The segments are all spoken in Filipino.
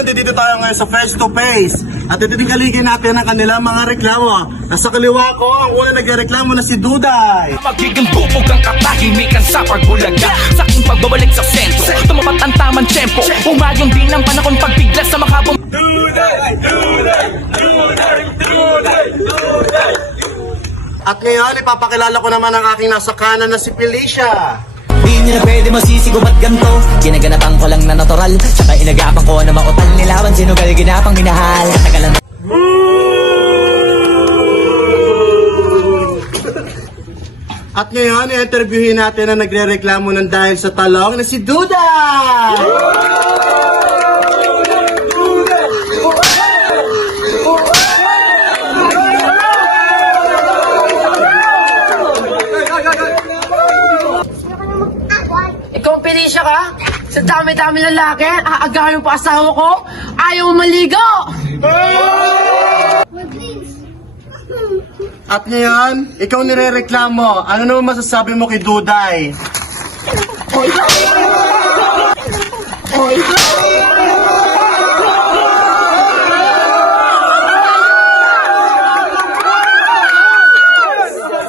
nandito tayo ngayon sa face to face at ititingkaligin natin ang kanilang mga reklamo. Nasa kaliwa ko, ang unang nagreklamo na si Duday. Magiging bubog ang katahimikan sa pagbulaga. Sa aking pagbabalik sa sentro, tumapat ang tamang tempo. Umayon din ang panahon pagbigla sa makabong Duday! Duday! Duday! Duday! Duday! At ngayon, ipapakilala ko naman ang aking nasa kanan na si Felicia. Di nyo na pwede masisigo ba't ganto? Ginaganapan ko lang na natural, tsaka inagapan ko na mautal nilaban. Sinugal ginapang minahal, katagalan. At ngayon, i-interviewin natin ang nagre-reklamo ng dahil sa talong na si Duda! Ikaw ang Felicia ka? Sa dami-dami lalaki, aagahan mo pa asawa ko? Ayaw mo maligo! At ngayon, ikaw nire-reklamo. Ano naman masasabi mo kay Duday?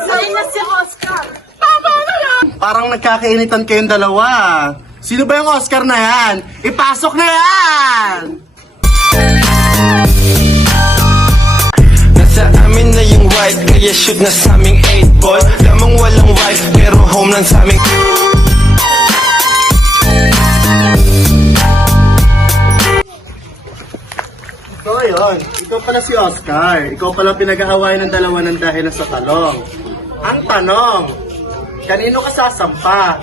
Sa'yo na si Oscar! Parang nagkakainitan kayong dalawa. Sino ba yung Oscar na yan? Ipasok na yan! Nasa amin na yung wife, kaya shoot na sa aming 8 ball. Lamang walang wife, pero home lang sa aming. So ayun, ikaw pala si Oscar. Ikaw pala pinag-aawayan ng dalawa ng dahil sa talong. Ang tanong, kanino ka sasampa?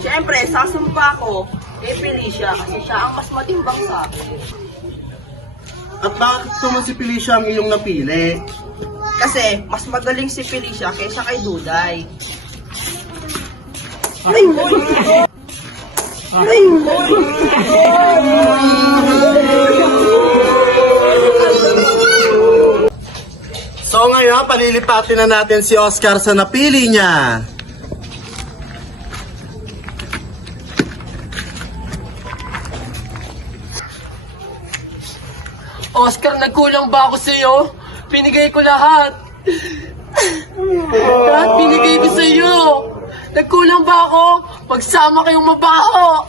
Siyempre, sasumpa ko kay Felicia kasi siya ang mas matimbang sa akin. At bakit naman si Felicia ang iyong napili? Kasi mas magaling si Felicia kaysa kay Duday. So ngayon, palilipatin na natin si Oscar sa napili niya. Oscar, nagkulang ba ako sa'yo? Binigay ko lahat. Lahat binigay ko sa'yo. Nagkulang ba ako? Magsama kayong mabaho.